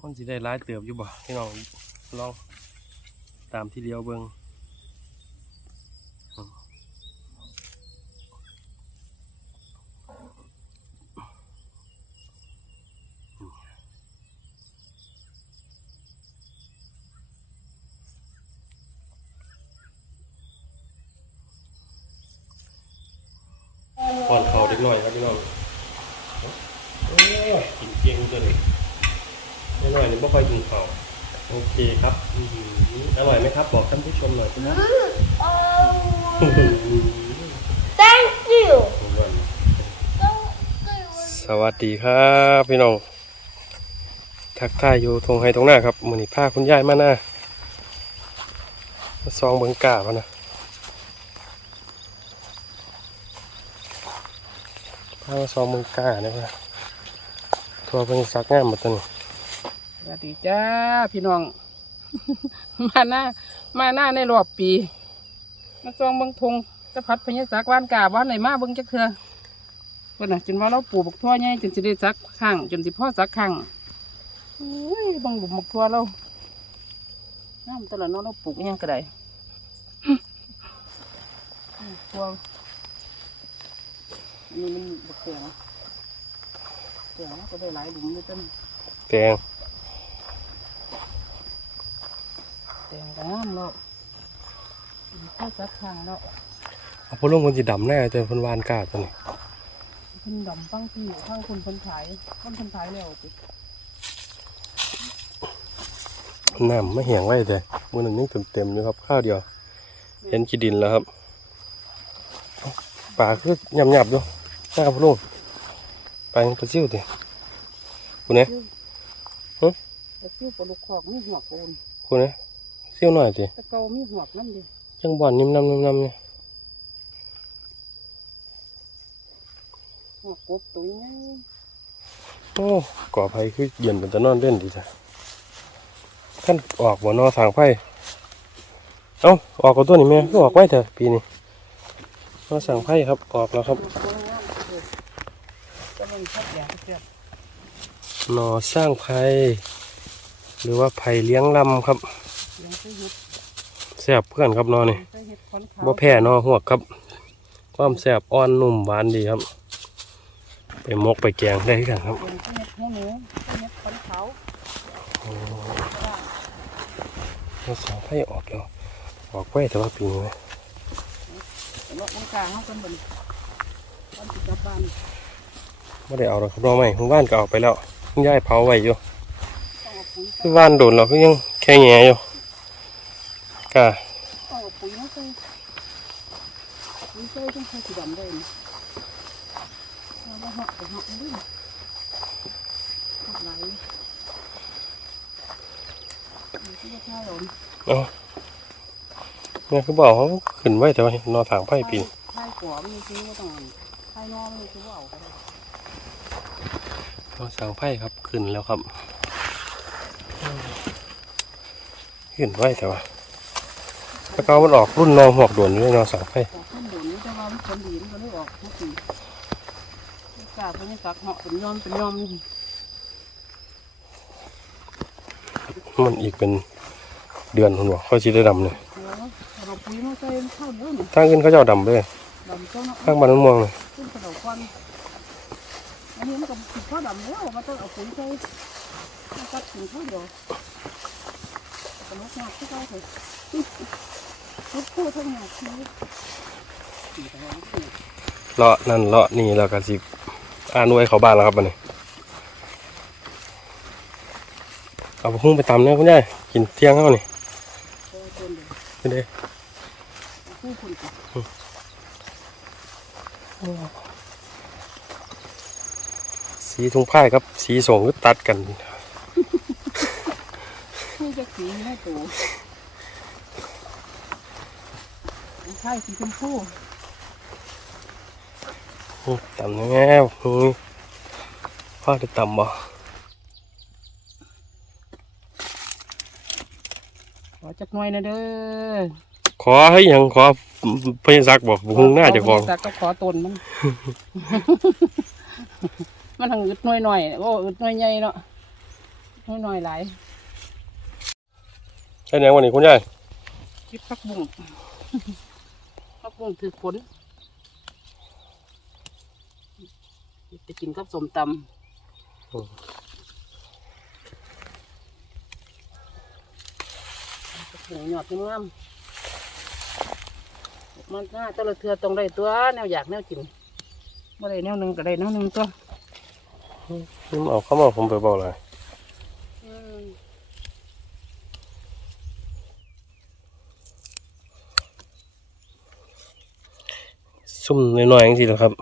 มันสิได้ร้ายเติบอยู่บ่พี่น้องลองตามที่เลี้ยวเบิงอืมป้อนเขาเล็กน้อยครับพี่น้องโอ้ยกินเก่งตัวนี้เล็กน้อยนี่ไม่ค่อยกินข้าวโอเคครับอื้อหืออร่อยไหมครับ บอก ท่านผู้ชมหน่อยครับ Oh, thank you. สวัสดีครับพี่น้อง ทักทายอยู่ทงไฮทงหน้าครับมือนี้าคุณยายมาหน้าซองเบิงกาพะนะพามาซองเบิงกาเนี่ยครับทัวร์เป็นซักงามหมดตัวนี้สวัสดีจ้าพี่น้อง มาหน้ามาหน้าในรอบปีมาจองเบิงทงตะพัดพญาจักรวานกาบ้านไหนมาเบิงจักเถื่อเพิ่นน่ะจนว่าเราปลูกบักทั่วใหญ่จนสิได้จักข้างจนสิพ่อจักข้างอุ้ยเบังหลุมบักทั่วเราน้ำตลอดเนาะเราปลูกอิหยังก็ได้ทั่วอันนี้มันบักแตงแตงมันก็ได้หลายหลุมเลยต้นแกง แตงก็งามแล้วพ่อจักข้างแล้วเอาพวกลุงคนสีดำแน่เจอคนวานกาตัวนี้เพิ่นดำฟังที่ฟังคนเพิ่นขายคนเพิ่นขายแล้วติน้ำไม่เหี่ยงไว้เลยมือหนึ่งนี่เต็มเต็มๆอยู่ครับข้าวเดียว เห็นขี้ดินแล้วครับปลาคือยำหยับๆอยู่หน้าพวกลุงไปลาปลาซิ่วดิคุณเนี่ยแต่ซิ่วปลาลูกคอกมีหัวโกนคุณเนี่ย ซิ่วหน่อยดิแต่เก่ามีหัวกน้ำดิจังบ่อนนิ่มน้ำนิ่มน้ำเนี่ยหัวกบตัวใหญ่โอ้ก่อไผ่คือเย็นเป็นตะนอนเล่นดีจ้ะขั้นออกบ่นอทางไผ่เอ้าออกกับตัวนี้แม่ก็ออกไว้เถอะปีนี้นอสั่งไผ่ครับออกแล้วครับตัวงามเออจะมันชัดแย่เสียหนอสร้างไผ่หรือว่าไผ่เลี้ยงลำครับ ยังใส่เห็ดแซ่บเพื่อนครับนอนี่ใส่เห็ดขอนขาวบ่แพ้นอหวกครับ ความแซ่บอ่อนนุ่มหวานดีครับ ไปมกไปแกงได้คือกันครับเป็นใส่เห็ดหัวหนูใส่เห็ดขอนขาวนอสั่งไผ่ออกแล้วออกไว้แต่ว่าปีนี้แต่ว่ามันกลางเขาเป็นบนบ้านติดกับบ้านไม่ได้เอาหรอกครับรอไหมคุณบ้านก็เอาไปแล้วคุณยายเผาไว้อยู่ต้องเอาปุ๋ย คือบ้านโดนเราก็ยังแค่แง่อยู่ กะต้ออาปุ๋ยมาใส่ปุ๋ยใส่ต้องใส่สีดำได้นะเอามาหักไปหักด้วยหักไหลมีที่ว่าข้าวหลนเอาเนี่ยคือบอกเขาขึ้นไว้แต่ว่านอทางไผ่ปีนไข่กัวมีคือว่าต้องไข่นอมีคือว่าเอาก็ได้นอทางไผ่ครับขึ้นแล้วครับขึ้นไว้แต่ว่า ถ้าเขามันออกรุ่นนอหอกโดนอยู่ในนอสางไผ่ออกขึ้นบนนี่แต่ว่ามันผลดีมันก็เลยออกทุกทีกาบมันสักเหาะเป็นยอมเป็นยอมนี่มันอีกเป็นเดือนคนบอกเขาชิได้ดำเลยเดี๋ยวเราปุ๋ยมาใส่ข้าวบุ้นทางขึ้นเขาเจ้าดำไปเลยดำเจ้าเนาะทางบ้านมันม่วงเลยขึ้นกระดาควันอันนี้มันก็ติดข้าวดำแล้วมันต้องเอาปุ๋ยใส่ตัดถึงข้าวเดียวกระนกหนักที่เขาเลย ทุกคู่ทั้งหมดคือเลาะนั่นเลาะนี่แล้วก็สิอ่านว้เขาบ้านแล้วครับบันนี้เอาไปหุ้งไปตำเนี่ยคุณยายกินเที่ยงเขานี่ตัวเด้สีทุ่งผ้ายครับ สีส่งก็ตัดกันคู่จะสีให้ตัว ใช่สีชมพูต่ำแง่ๆอืมพ่อจะต่ำบ่ขอจักหน่อยนะเด้อ ขอให้หยังขอพยศักดิ์บอกหุงหน้าเจะของจากก็ขอตนมัน มันทางอึดหน่อยหน่อยโอ้อึดหน่อยใหญ่เนาะน้อยๆหลายใช่แนววันนี้คุณยายคิดพักบุ้ง พักบุ้งถือผลไปกินกับสมตำหมูหยอดงามๆมันน่าแตละเทือตรงได้ตัวแนวอยากแนวกินบ่ได้แนวหนึ่งก็ได้แนวหนึ่งตัวนี่เอาเข้ามาผมไปบอกเลย ซุ่มน้อยๆอย่างสิแหละครับ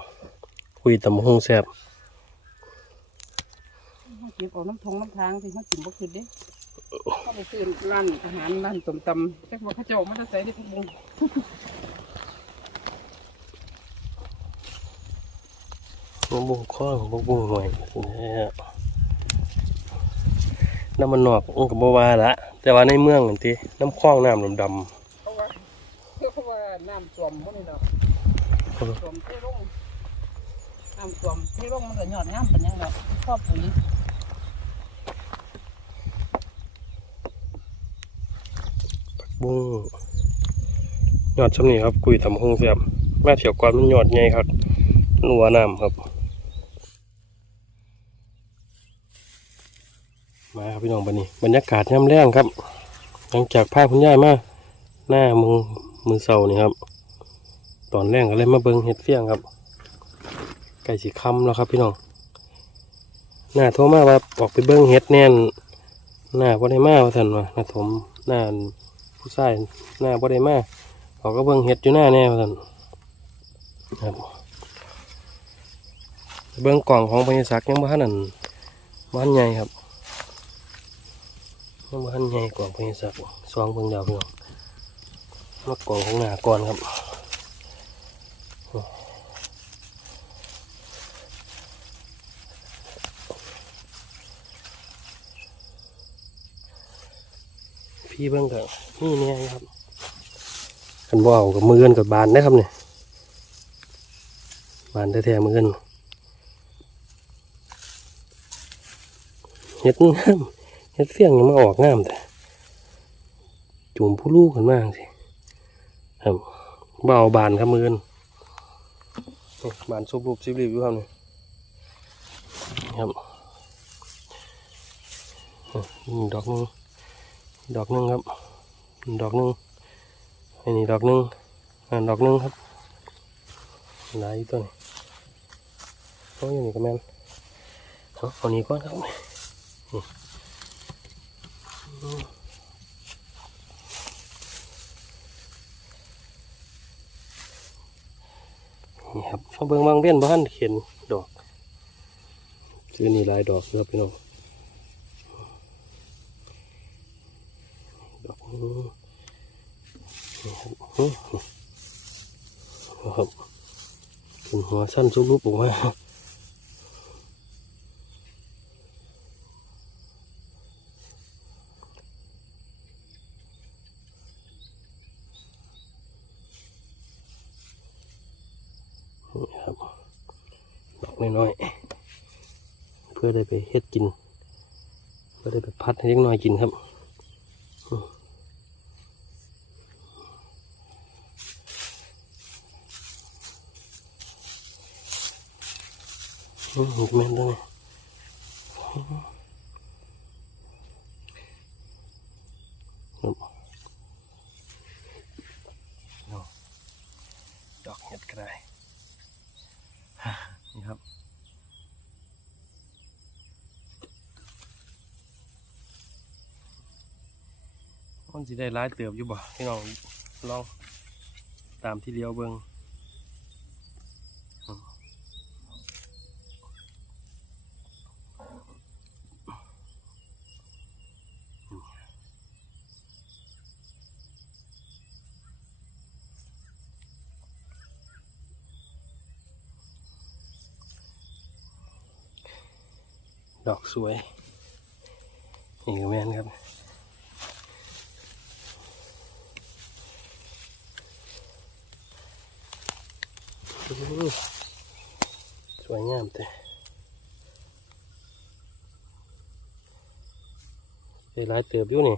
คุยตำบักหงแซ่บเขาเก็บเอาน้ำทงน้ำทางที่เขากินบ่คือเด้เขาไปซื้อร้านอาหารร้านสมตำจักว่าเขาเจ้ามาจะใส่ได้ทุกบุงบักบุ้งข้อของบักบุ้งหน่อยนะฮะน้ำมันนอกมันกับบัวาละแต่ว่าในเมืองนั่นทีน้ำคลองน้ำดำ เพราะว่าเพราะว่าน้ำท่วมพวกนี้ด อกท่วมเทลงน้ำท่วมเทลงมันก็ยอดงามเป็นหยังดอกชอบปุ๋ยๆบุ้งยอดชำนี้ครับคุยตำบักหงแซ่บแม่เถียวก่อนมันยอดใหญ่ครับนัวน้ำครับ มาครับพี่น้องบันนี้บรรยากาศย่ำแรงครับ หลังจากพาคุณยายมาหน้ามือมือเสานี่ครับ ตอนแรกก็เลยมาเบิงเห็ดเฟี้ยงครับ ไก่สีคำแล้วครับ พี่น้องหน้าโทรมาว่าออกไปเบิ้งเห็ดแน่น หน้าบ่ได้มาว่าท่านว่าหน้าถมหน้าผู้ชายหน้าบ่ได้มาเขาก็เบิ้งเห็ดอยู่หน้าแน่ว่าท่านครับเบิ้งกล่องของพญศักดิ์ยังบ่ทันนั่นบ้านใหญ่ครับยังบ่ทันใหญ่กว่าพญศักดิ์ซองเบิ่งดาวพี่น้องมากล่องของหน้าก่อนครับ พี่เบิ่งกับนี่เนี่ยครับกันบ่เอากับมือกันกับบานนะครับเนี่ยบานแท้ๆมือกันเฮ็ดงามเฮ็ดเฟี้ยงยังมาออกงามแต่จุ่มผู้ลูกกันมากสิครับบ่เอาบานครับมือกันนี่บานซุบรูปซิบรีบอยู่ครับเนี่ยครับนี่ดอกนึง ดอกหนึ่งครับ ดอกหนึ่งอันนี้ดอกหนึ่งอ่าดอกหนึ่งครับหลายตัวนี้โอ้ยนนี้ก็แม่นเอาเอานี้ก่อนครับนี่ครับมาเบิ่งบางเบี้ยนบ้านเขียนดอกซื้อนี่หลายดอกอยู่ครับพี่น้อง ดอกนี้นี่ ครับอื้อครับเป็นหัวสั้นซุบรูปออกมานี่ครับดอกน้อยๆเพื่อได้ไปเฮ็ดกิน เพื่อได้ไปพัดให้เล็กน้อยกินครับ อืมแม่นด้วยดอกเห็ดก็ได้นี่ครับมันสิได้ร้ายเติบอยู่บ่พี่น้องลองตามที่เดียวเบิ่ง ดอกสวยนี่ก็แม่นครับสวยงามแต่ได้หลายเติบอยู่นี่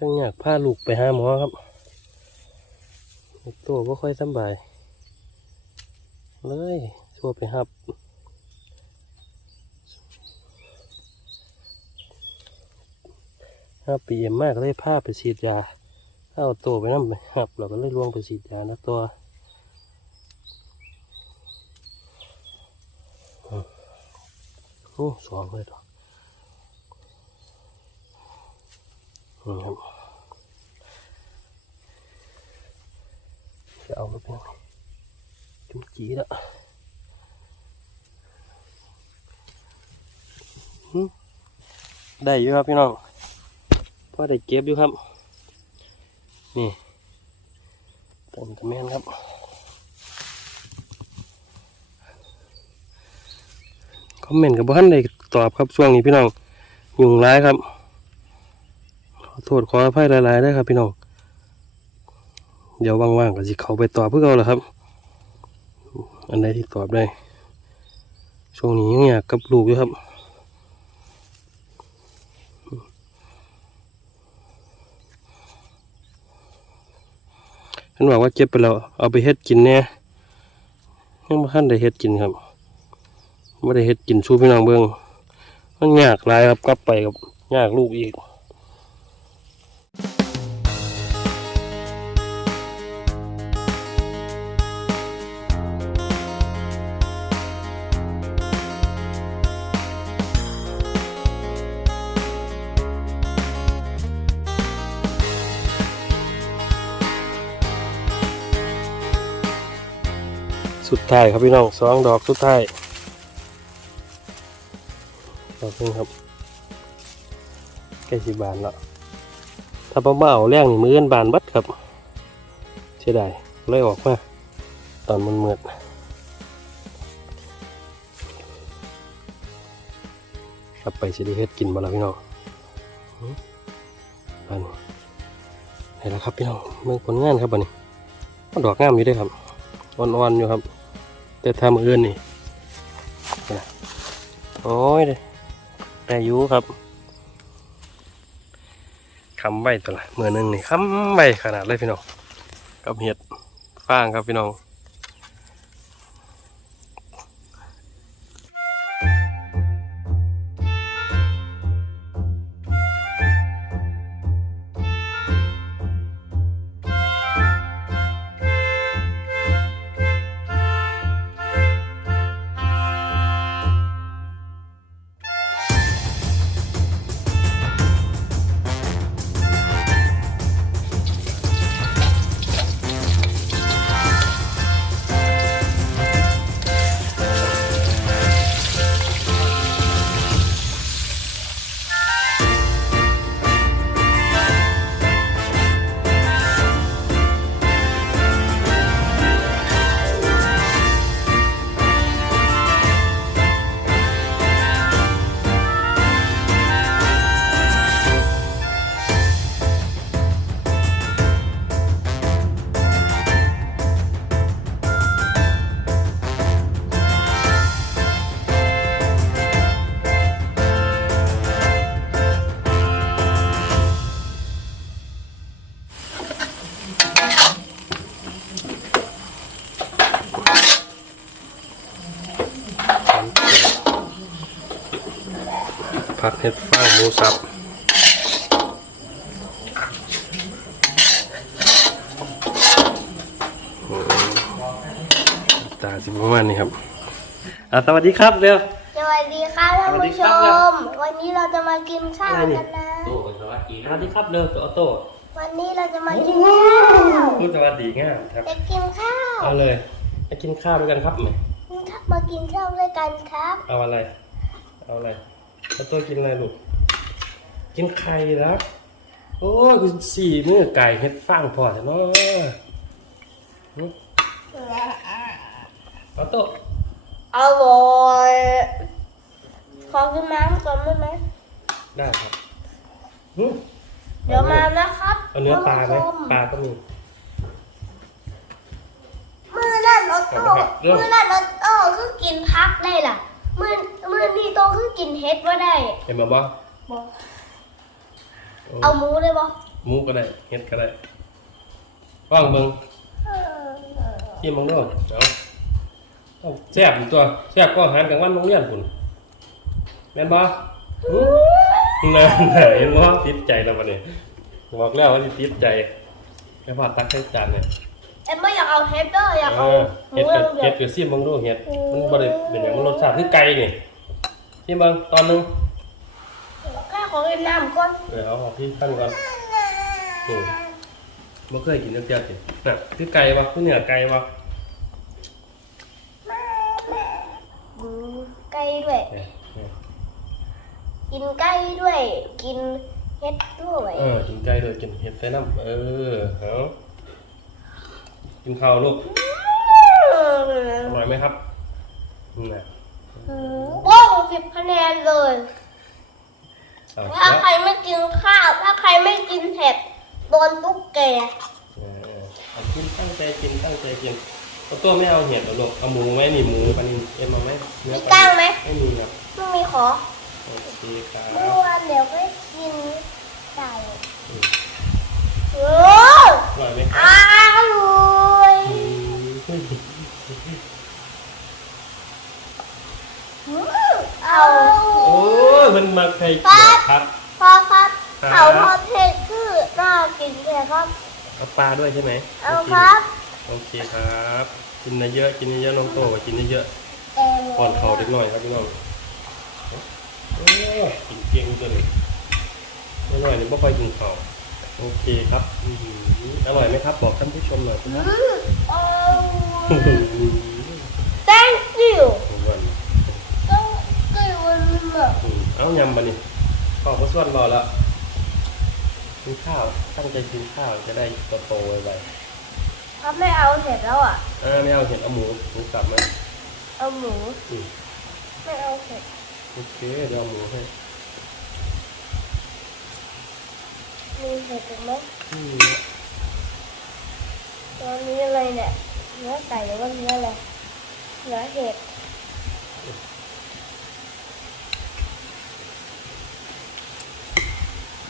ต้องอยากพาลูกไปหาหมอครับตัวก็ค่อยสบาย เลยชัวไปหับห้าปีเอ็มมากเลยพาไปฉีดยาเอาตัวไปนั่นไปหับเราก็เลยลวงไปฉีดยานะตัวโอ้สองเลยตัว นี่ครับจะเอามาเป็นจุ๊จีละหึได้อยู่ครับพี่น้องพอได้เก็บอยู่ครับ นี่เต้นกระแมนครับคอมเมนต์กับบ้านได้ตอบครับช่วงนี้พี่น้องยุ่งร้ายครับ อโทษขออภัยหลายๆด้ครับพี่น้องเดี๋ยวว่างๆก็สิเขาไปตอบเพื่อเขาแหละครับ อันใดที่ตอบได้ ช่วงนี้ยังอยากกับลูกอยู่ครับฉันบอกว่าเก็บไปแล้วเอาไปเฮ็ดกินเนี่ยยังไม่ทันได้เฮ็ดกินครับไม่ได้เฮ็ดกินสู้พี่น้องเบิ่งมันยากหลายครับกลับไปกับยากลูกอีก สุดท้ายครับพี่น้องสองดอกสุดท้ายดอกนึงครับใกล้สิบานแล้วถ้าปลาเบาแรงนี่มือกันบานบัดครับเสียดายเลยออกมาตอนมันเมือดกลับไปสิได้เฮ็ดกินมาแล้วพี่น้องอันนี่แหละครับพี่น้องเมืองผลงานครับบันนี้ดอกงามอยู่ด้วยครับอ่อนๆอยู่ครับ แต่ทำอื่นนี่โอ้ยเด้แต่ยูครับคำใบตัวละเมื่อหนึงนี่คำใบขนาดเลยพี่น้องกับเห็ดฟางครับพี่น้อง อะสวัสดีครับเร็ว สวัสดีครับท่านผู้ชสวัสดีครับ ม วันนี้เราจะมากินข้าวกันนะโต้สวัสดีสวัสดีครับเร็วตัวโต้วันนี้เราจะมากินข้าวพูดสวัสดีง่ายครับ จะกินข้าวเอาเลยไปกินข้าวด้วยกันครับไหมมากินข้าวด้วยกันครับเอาอะไร เอาอะไรแล้วตัวกินอะไรลูก กินไข่แล้วโอ้ยคุณสี่มือไก่เฮ็ดฟางพอแต่เนาะหึเอาโต๊ะ อร่อยขอกินน้ำก่อนได้ไหมได้ครับหึเดี๋ยวมานะครับเอาเนื้อปลาไหมปลาก็มี มือนั่นรถโต้เอาไปครับเรื่อง มือนั่นรถโต้คือกินพักได้ล่ะ มือมือนี่โตคือกินเฮ็ดว่าได้เห็นมาบ่บ่เอาหมูได้บ่หมูก็ได้เฮ็ดก็ได้ว่างเบิ่งกินเบิ่งเด้อเอาเอา แซ่บอยู่ตัวแซ่บก็อาหารกลางวันโรงเรียนพุ่นแม่นบ่หือนั่นน่ะเห็นบ่ติดใจแล้วบัดนี้บอกแล้วว่าสิติดใจแม่พาตักให้จานเนี่ยเอ็มไม่อยากเอาเฮ็ดเด้ออยากเอเอาอหมูเห็ดอกับย่างเดียเห็วดกับซีมเบังดูเห็ดมันบ่ได้เป็นอย่างมันรสชาติคือไก่นี่ซีมเบังตอนหนึงแค่ของเอ็นน้ำก่อนเออเอาออกที่ขั้นก่อนอืมบ่เคยกินจักเที่ยสิน่ะคือไก่วะคือเนื้อไก่วะ อืมไก่ ด้วยเนี่ยเนี่ยกินไก่ด้วย กินเฮ็ดด้วยเออกินไก่ด้วยกินเห็ดใส่น้ำเออเอากินข้าวลูกอร่อยไหมครับนี่นะโป้งสิบคะแนนเลยเอาถ้าแล้วใครไม่กินข้าวถ้าใครไม่กินเผ็ดโดนตุ๊กแกเออเออเอากินตั้งใจกินตั้งใจกิน เอาตัวไม่เอาเห็ดเหรอลูกเอาหมูไหมนี่หมูปลานิลเอ็มเอาไหมเนื้อมีปกลาล้างนิลไหม ไม่มีครับไม่มีขอโอเคครับเมื่อวานเดี๋ยวก็กินไก่โอ้อร่อยไหมครับอร่อยอืมอืมเอาโอ้ยมันมาใครเกี่ยวครับ พอครับครับ เขาทอดเผ็ดคือน่ากินเลยครับเอาปลาด้วยใช่ไหมเอาครับ โอเคครับ กินเยอะๆกินเยอะๆน้องโตก็กินเยอะเอ็มๆก่อนเขาเด็กหน่อยครับพี่น้องโอ้ยกินเก่งจังเลยไม่หน่อยนี่บ่ค่อยกินข้าวโอเคครับอื้อหืออร่อยไหมครับ บอกท่านผู้ชมหน่อยครับอืมเอาอื้อหือ thank you วันต้องกินวันนี้แบบอืมเอายำมานี่ข้าวก็ส่วนรอแล้วกินข้าว ตั้งใจกินข้าวจะได้โตๆไวๆ ถ้าไม่เอาเสร็จแล้วอะอ่าไม่เอาเห็ดเอาหมูหมูสับมาเอาหมู อืมไม่เอาเสร็จโอเคเดี๋ยวเอาหมูให้มีเห็ดอีกไหมอืมตอนนี้อะไรเนี่ยเนื้อไก่หรือว่าเนื้ออะไรเนื้อเห็ด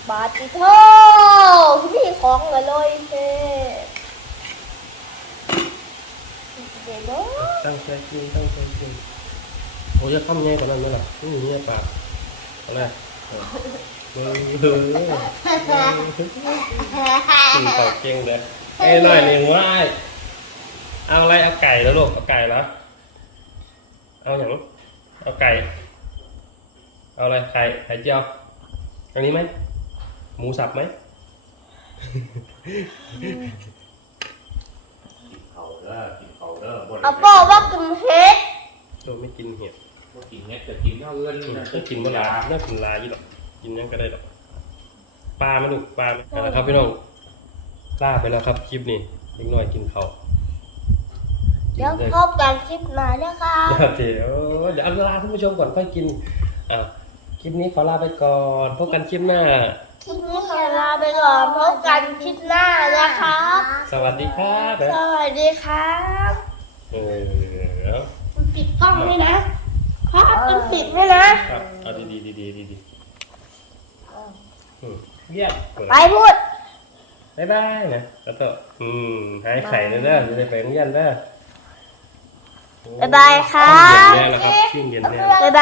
บาติโทมีของอร่อยเท่ เดี๋ยวนะตั้งใจกินตั้งใจกินโอ้ยจะข้ามง่ายกว่านั้นไหมล่ะนี่เงี้ยปากอาเลยเอาเอเออกินป่าเก่งเลยไอ้หน่อยนี่ว่าเอาอะไรเอาไก่แล้วลูกเอาไก่แล้วเอาอย่างเอาไก่ เอาอะไรไข่ไข่เจียวอันนี้ไหมหมูสับไหมเขา เด้อกินเขาเด้อบ่ได้เอาบอกว่ากินเห็ดตัวไม่กินเห็ดบ่กินเฮ็ดจะกินเท่าเงินอืมก็กินเมื่อไหร่น่ากินลายยี่หรอกกินยังก็ได้หรอกปลาไหมลูกปลาไหมเอาละครับพี่น้องล่าไปแล้วครับคลิปนี้เล็กน้อยกินเขาวกิเดี๋ยนวได้ พบกันคลิปหน้านะคะเดี๋ยวเดี๋ยวเอาลาท่านผู้ชมก่อนค่อยกิน อะ คลิปนี้ขอลาไปก่อน พบกันคลิปหน้า คลิปนี้ขอลาไปก่อนพบกันคลิปหน้านะครับสวัสดีครับ สวัสดีครับ เออปิดกล้องด้วยนะครับมันปิดด้วยนะครับเอาดีดีดีดีดีดีอืมเยี่ยมไปพูดบายบายนะแล้วก็อืมหายไข่เลยเด้อจะได้ไปโรงเรียนเด้อบ๊ายบายครัช่วงบเย็นแน่แล้วครับช่วงเย็นแน่ บ๊ายบาย